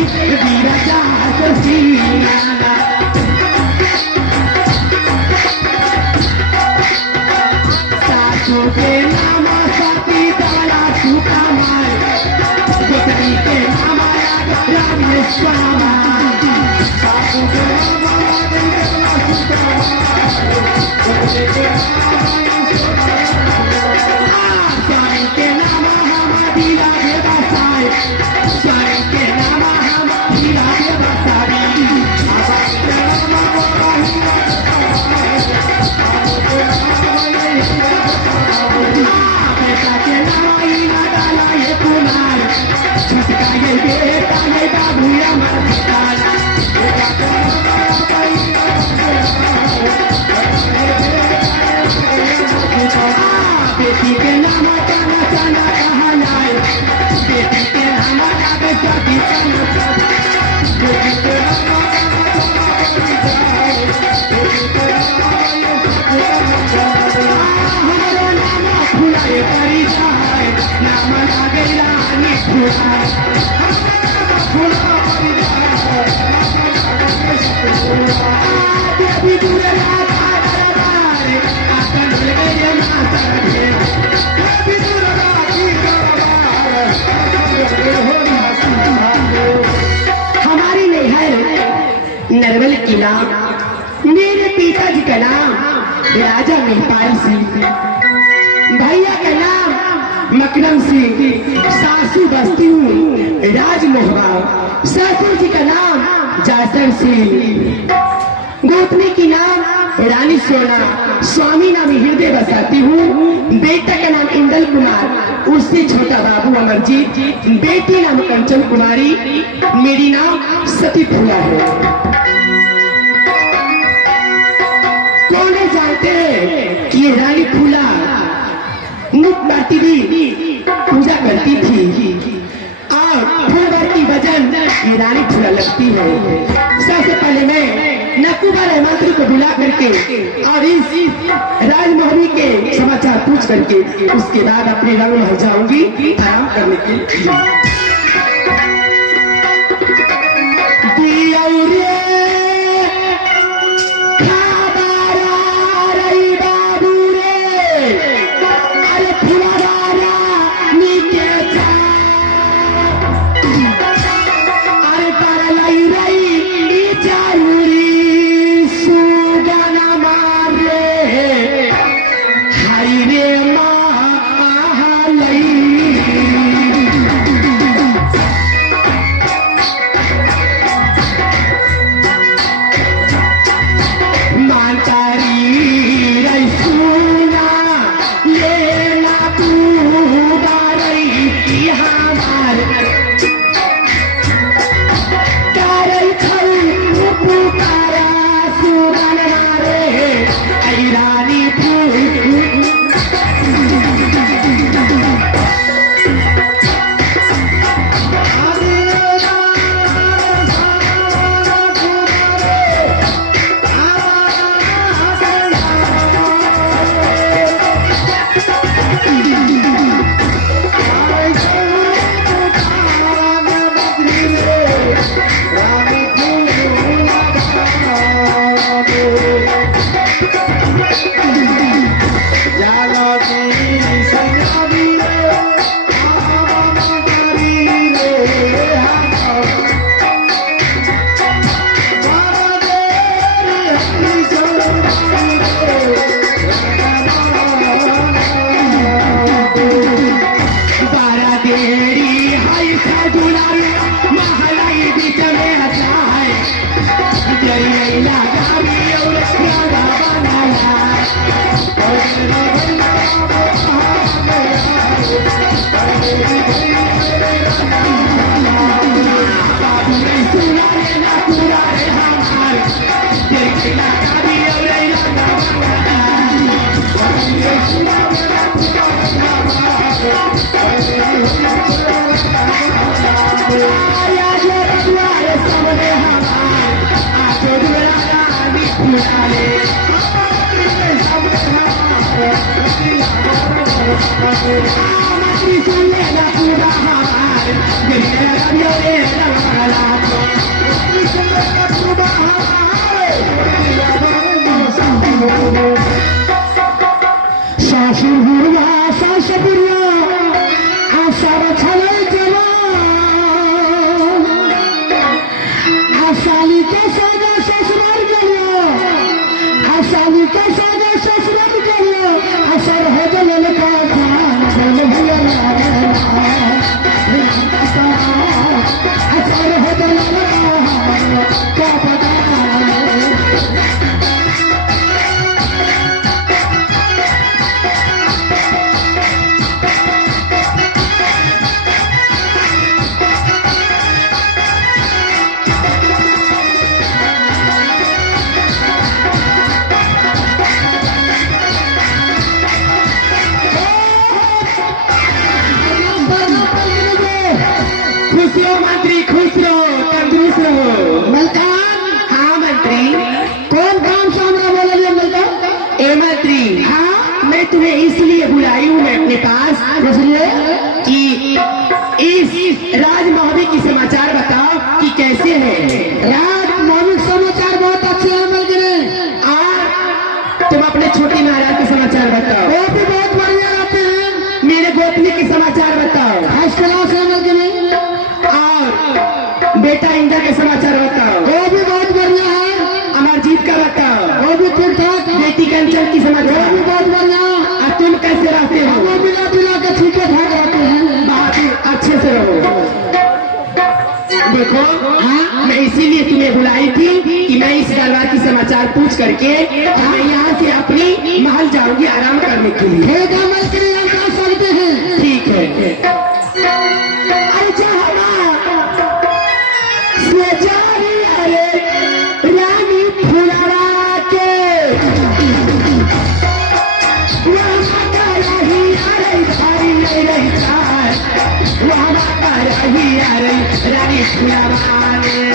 विराजा सीना सासू के नाम सती दाला सुखा माय गोतनी के नाम रामेश्वर सासू के नाम स्वामी के नाम हम दिला देवासाय स्वामी के नाम हम दिला देवासाय बेटा के नाम इना डाला ये कुमार छटका ये बेटा ये बाबूया मरदार बेटी के नाम चाना चाना कहा जाए बेटी के नाम आगे शादी बेटी के हमारा नाम फुलाए परी जाए नाम आगे रानी फुलाए देवी दूर हमारी नैहर नरवल किला मेरे पिताजी का नाम राजा महिपाल सिंह भैया का नाम मकरम सिंह सासू बस्ती राजमोहबा ससुर जी का नाम जासर सिंह गोतनी की नाम रानी सोना स्वामी नामी हृदय बसाती हूँ बेटा का नाम इंदल कुमार उससे छोटा बाबू अमरजीत बेटी नाम कंचन कुमारी मेरी नाम सती फूला है कौन जानते कि ये रानी फूला मुख करती भी पूजा करती थी और फूल की वजन ये रानी फूला लगती है। सबसे पहले मैं नकुबर मंत्री को बुला करके और इस राजमोहरी के समाचार पूछ करके उसके बाद अपने रंग में जाऊंगी आराम करने के लिए। Sulle la pura, শাশুর বুড়া শাশু বুড়া আশার ছাড়াই যাওয়া আশালিকে সাজা শ্বশুরার গেল আশালিকে সাজা শ্বশুরার গেল আশার হজলের কথা আশার হজলের কথা खुश रहो मंत्री, खुश रहो, तंदुरुस्त रहो। मलकान हाँ मंत्री। कौन काम सामने बोला लिया मलकान ए मंत्री, हाँ मैं तुम्हें इसलिए बुलाई हूँ मैं अपने पास इसलिए कि इस राज महोदय की समाचार बताओ कि कैसे है। रात मौलिक समाचार बहुत अच्छे हैं मलकने और तुम अपने छोटी महाराज के समाचार बताओ। वो भी बहुत बढ़िया रहते हैं मेरे गोपनी के समाचार बताओ। फर्स्ट क्लास है मलकने और बेटा इंद्र के समाचार बताओ। वो भी बहुत बढ़िया है अमरजीत का बताओ। वो भी ठीक ठाक बेटी कंचन की वो समाचार। भी बहुत बढ़िया और तुम कैसे रहते हो? वो मिला जुला के ठीक ठाक रहते हैं बाकी अच्छे से रहो। देखो हाँ मैं इसीलिए तुम्हें बुलाई थी कि मैं इस दरबार की समाचार पूछ करके मैं यहाँ से अपनी महल जाऊंगी आराम करने के लिए। ठीक है मलकने हम जा सकते हैं ठीक है। अरे सेजारी अरे रानी फुलवा के वहाँ का रही अरे भाई रही चार वहाँ का रही अरे रानी फुलवा ने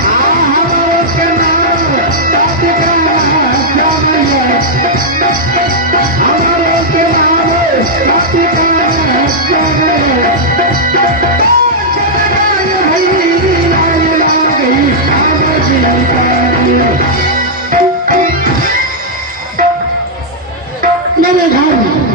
हमारे के नाम राधिका जानिए, हमारे के नाम राधिका जानिए। मेरे घर